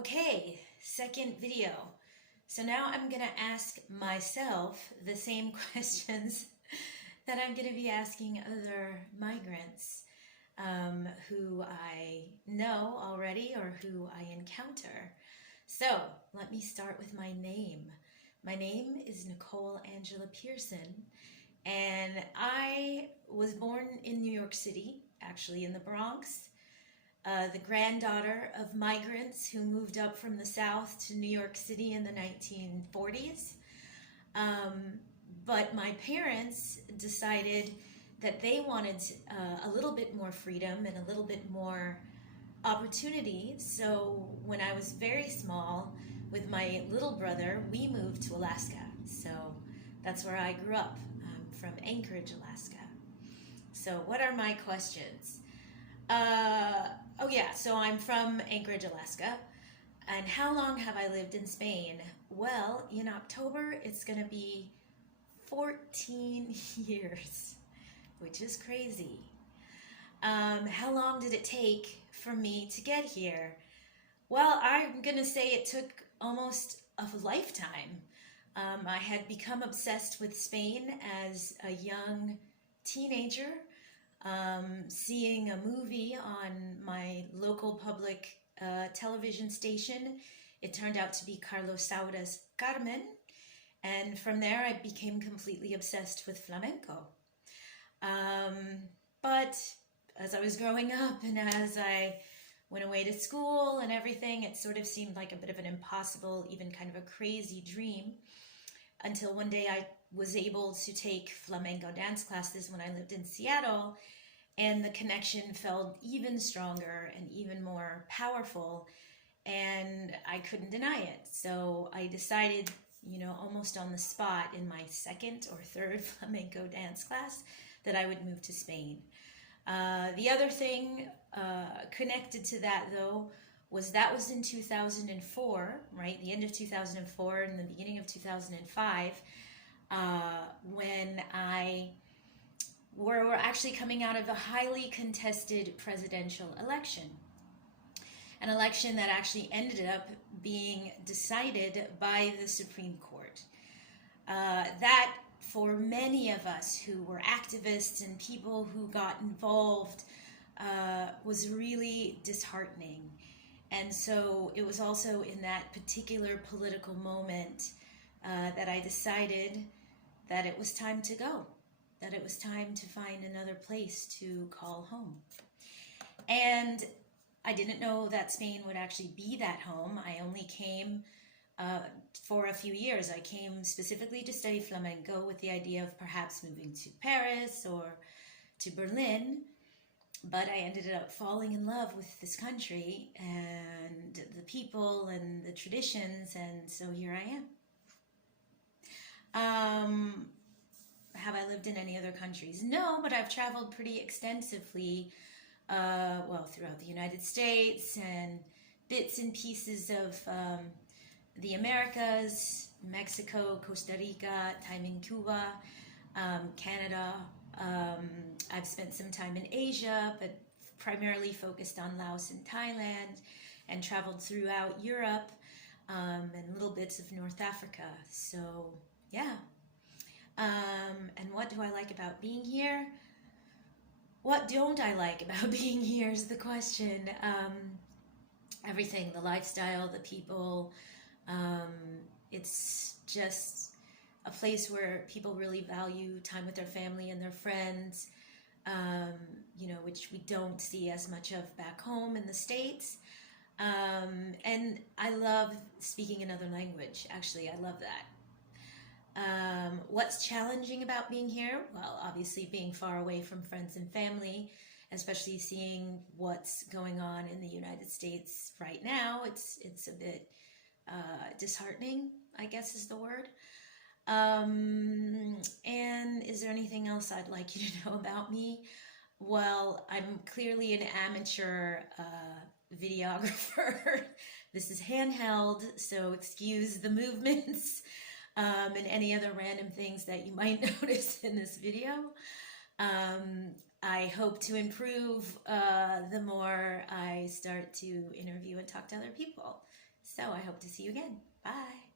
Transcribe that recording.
Okay, second video. So now I'm going to ask myself the same questions that I'm going to be asking other migrants who I know already or who I encounter. So let me start with my name. My name is Nicole Angela Pearson, and I was born in New York City, actually in the Bronx. The granddaughter of migrants who moved up from the South to New York City in the 1940s. But my parents decided that they wanted a little bit more freedom and a little bit more opportunity. So when I was very small, with my little brother, we moved to Alaska. So that's where I grew up. I'm from Anchorage, Alaska. So what are my questions? Oh yeah, so I'm from Anchorage, Alaska. And how long have I lived in Spain? Well, in October, it's going to be 14 years, which is crazy. How long did it take for me to get here? Well, I'm going to say it took almost a lifetime. I had become obsessed with Spain as a young teenager. Seeing a movie on my local public television station. It turned out to be Carlos Saura's Carmen, and from there I became completely obsessed with flamenco. But as I was growing up and as I went away to school and everything, it sort of seemed like a bit of an impossible, even kind of a crazy dream, until one day I was able to take flamenco dance classes when I lived in Seattle, and the connection felt even stronger and even more powerful, and I couldn't deny it. So I decided, almost on the spot in my second or third flamenco dance class, that I would move to Spain. The other thing connected to that, though, was in 2004, right? The end of 2004 and the beginning of 2005, when we're actually coming out of a highly contested presidential election. An election that actually ended up being decided by the Supreme Court. That, for many of us who were activists and people who got involved, was really disheartening. And so it was also in that particular political moment that I decided that it was time to go, that it was time to find another place to call home. And I didn't know that Spain would actually be that home. I only came for a few years. I came specifically to study flamenco with the idea of perhaps moving to Paris or to Berlin. But I ended up falling in love with this country and the people and the traditions, and so here I am. Have I lived in any other countries? No, but I've traveled pretty extensively, throughout the United States and bits and pieces of the Americas, Mexico, Costa Rica, time in Cuba, Canada. I've spent some time in Asia, but primarily focused on Laos and Thailand, and traveled throughout Europe and little bits of North Africa. So, yeah. And what do I like about being here? What don't I like about being here is the question. Everything, the lifestyle, the people. It's just a place where people really value time with their family and their friends, which we don't see as much of back home in the States. And I love speaking another language. Actually, I love that. What's challenging about being here? Well, obviously being far away from friends and family, especially seeing what's going on in the United States right now. It's a bit disheartening, I guess is the word. And is there anything else I'd like you to know about me? Well, I'm clearly an amateur videographer. This is handheld, so excuse the movements. And any other random things that you might notice in this video. I hope to improve the more I start to interview and talk to other people. So I hope to see you again. Bye.